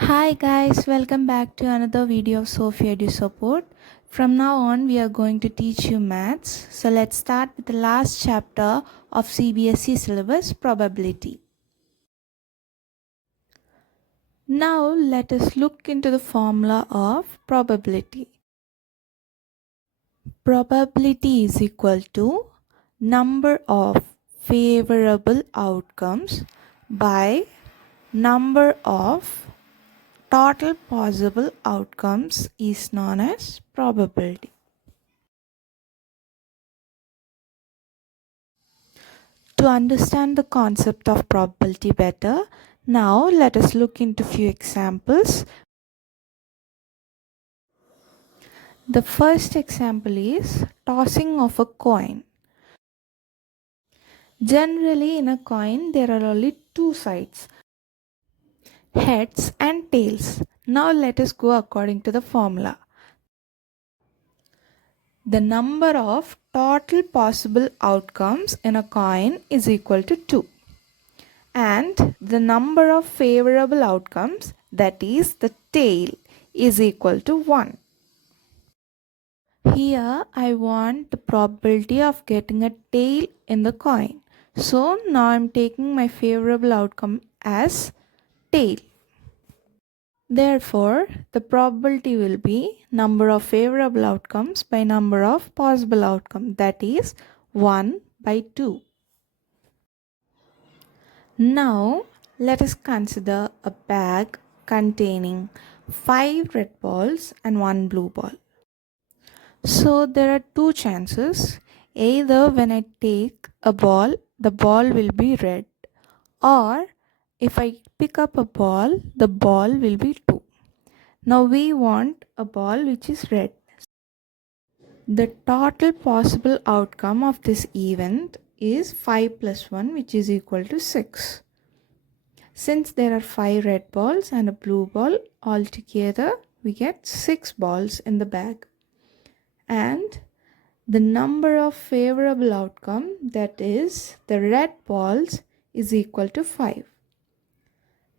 Hi guys, welcome back to another video of Sophia Edu Support. From now on, we are going to teach you maths. So let's start with the last chapter of CBSE syllabus, probability. Now let us look into the formula of probability. Probability is equal to number of favorable outcomes by number of total possible outcomes is known as probability. To understand the concept of probability better, now let us look into few examples. The first example is tossing of a coin. Generally in a coin there are only two sides, heads and tails. Now let us go according to the formula. The number of total possible outcomes in a coin is equal to 2. And the number of favorable outcomes, that is the tail, is equal to 1. Here I want the probability of getting a tail in the coin. So now I'm taking my favorable outcome as tail. Therefore, the probability will be number of favorable outcomes by number of possible outcomes, that is 1 by 2. Now let us consider a bag containing 5 red balls and 1 blue ball. So there are two chances. Either when I take a ball, the ball will be red, or if I pick up a ball, the ball will be 2. Now we want a ball which is red. The total possible outcome of this event is 5 plus 1, which is equal to 6. Since there are 5 red balls and a blue ball, altogether we get 6 balls in the bag. And the number of favorable outcome, that is the red balls, is equal to 5.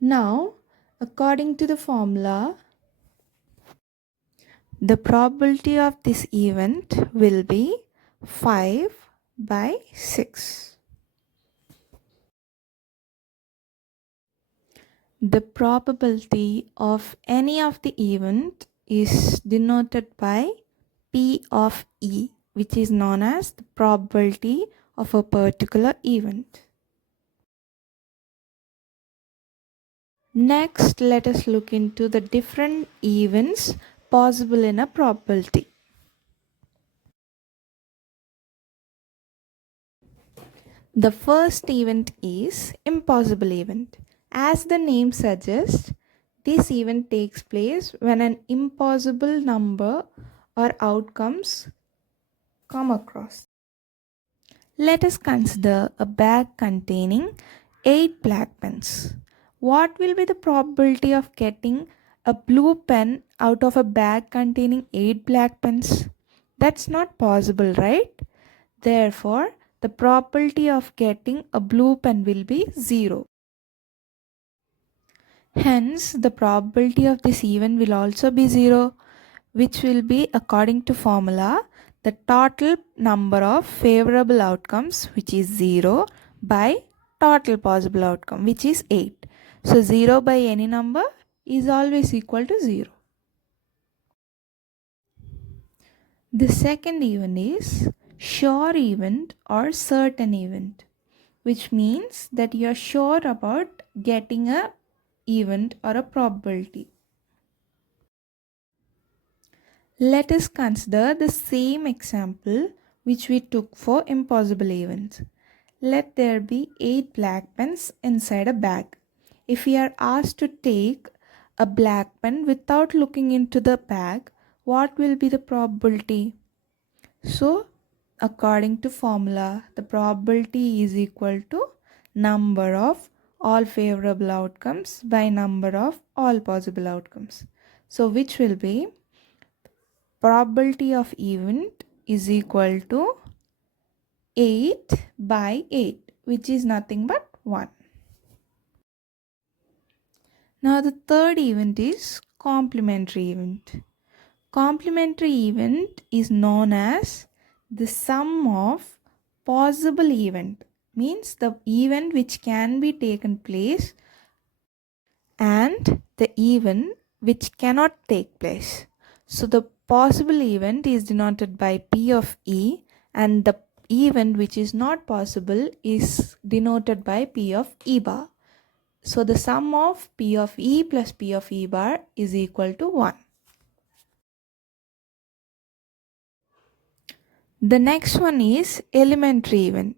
Now, according to the formula, the probability of this event will be 5 by 6. The probability of any of the event is denoted by P of E, which is known as the probability of a particular event. Next, let us look into the different events possible in a probability. The first event is impossible event. As the name suggests, this event takes place when an impossible number or outcomes come across. Let us consider a bag containing 8 black pens. What will be the probability of getting a blue pen out of a bag containing 8 black pens? That's not possible, right? Therefore, the probability of getting a blue pen will be 0. Hence, the probability of this event will also be 0, which will be, according to formula, the total number of favorable outcomes, which is 0, by total possible outcome, which is 8. So 0 by any number is always equal to 0. The second event is sure event or certain event, which means that you are sure about getting a event or a probability. Let us consider the same example which we took for impossible events. Let there be 8 black pens inside a bag. If we are asked to take a black pen without looking into the bag, what will be the probability? So, according to formula, the probability is equal to number of all favorable outcomes by number of all possible outcomes. So, which will be probability of event is equal to 8 by 8, which is nothing but 1. Now the third event is complementary event. Complementary event is known as the sum of possible event, means the event which can be taken place and the event which cannot take place. So the possible event is denoted by P of E and the event which is not possible is denoted by P of E bar. So the sum of P of E plus P of E bar is equal to 1. The next one is elementary event.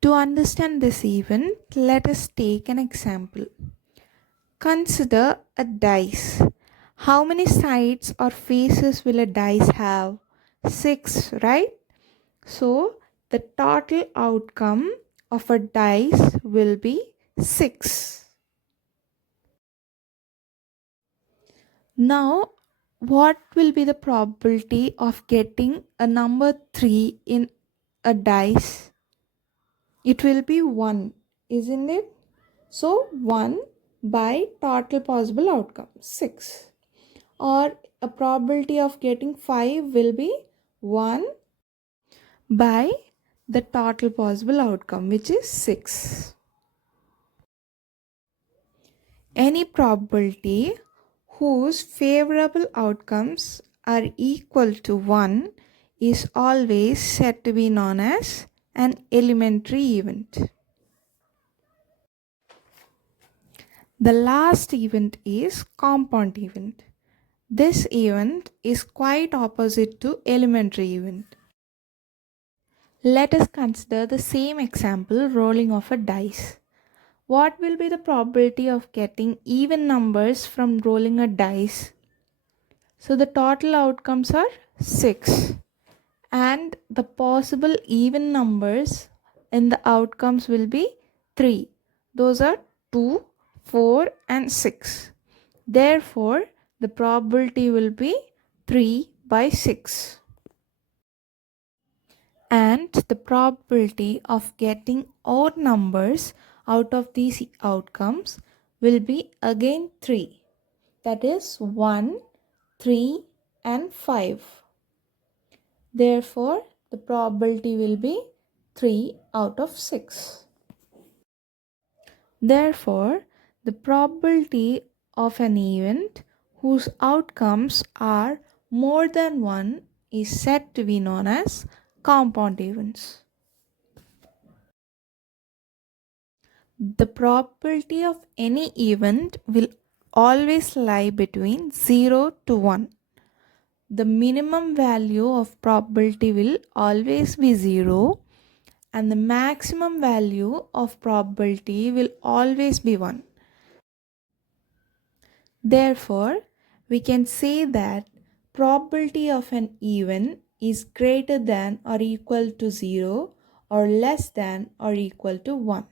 To understand this event, let us take an example. Consider a dice. How many sides or faces will a dice have? 6, right? So the total outcome of a dice will be 6. Now, what will be the probability of getting a number 3 in a dice? It will be 1, isn't it? So 1 by total possible outcome 6. Or a probability of getting 5 will be 1 by the total possible outcome, which is 6. Any probability whose favorable outcomes are equal to 1 is always said to be known as an elementary event. The last event is compound event. This event is quite opposite to elementary event. Let us consider the same example, rolling of a dice. What will be the probability of getting even numbers from rolling a dice? So the total outcomes are 6 and the possible even numbers in the outcomes will be 3. Those are 2, 4 and 6. Therefore, the probability will be 3 by 6. And the probability of getting odd numbers out of these outcomes will be again 3. That is 1, 3 and 5. Therefore, the probability will be 3 out of 6. Therefore, the probability of an event whose outcomes are more than 1 is said to be known as compound events. The probability of any event will always lie between 0 to 1. The minimum value of probability will always be 0 and the maximum value of probability will always be 1. Therefore, we can say that probability of an event is greater than or equal to 0 or less than or equal to 1.